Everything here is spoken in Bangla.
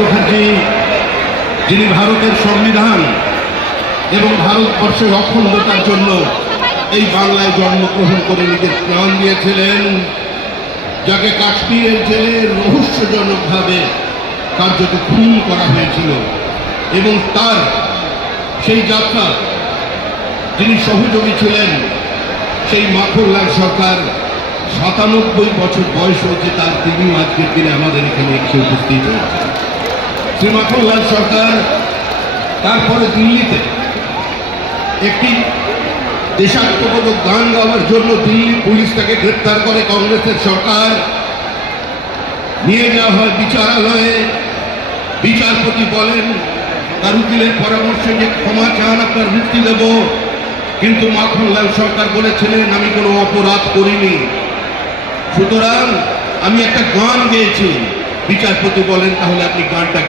মুখার্জি, যিনি ভারতের সংবিধান এবং ভারতবর্ষের অখণ্ডতার জন্য এই বাংলায় জন্মগ্রহণ করে নিজের প্রাণ দিয়েছিলেন, যাকে কাশ্মীরের জেলে রহস্যজনকভাবে কার্যত খুন করা হয়েছিল, এবং তার সেই যাত্রা যিনি সহযোগী ছিলেন, সেই মাখনলাল সরকার ৯৭ বছর বয়স হয়েছে তার, তিনি আজকের দিনে আমাদের এখানে এসে উপস্থিত হয়েছেন। শ্রী মাখনলাল সরকার তারপরে দিল্লিতে একটি দেশাত্মবোধক গান গাওয়ার জন্য দিল্লি পুলিশ তাকে গ্রেপ্তার করে। কংগ্রেসের সরকার নিয়ে যাওয়া হয় বিচারালয়ে। বিচারপতি বলেন তার উকিলের পরামর্শে যে ক্ষমা চান, আপনার মুক্তি দেব, কিন্তু মাখনলাল সরকার বলেছিলেন আমি কোনো অপরাধ করিনি, সুতরাং আমি একটা গান গেয়েছি। বিচারপতি বলেন তাহলে আপনি গানটা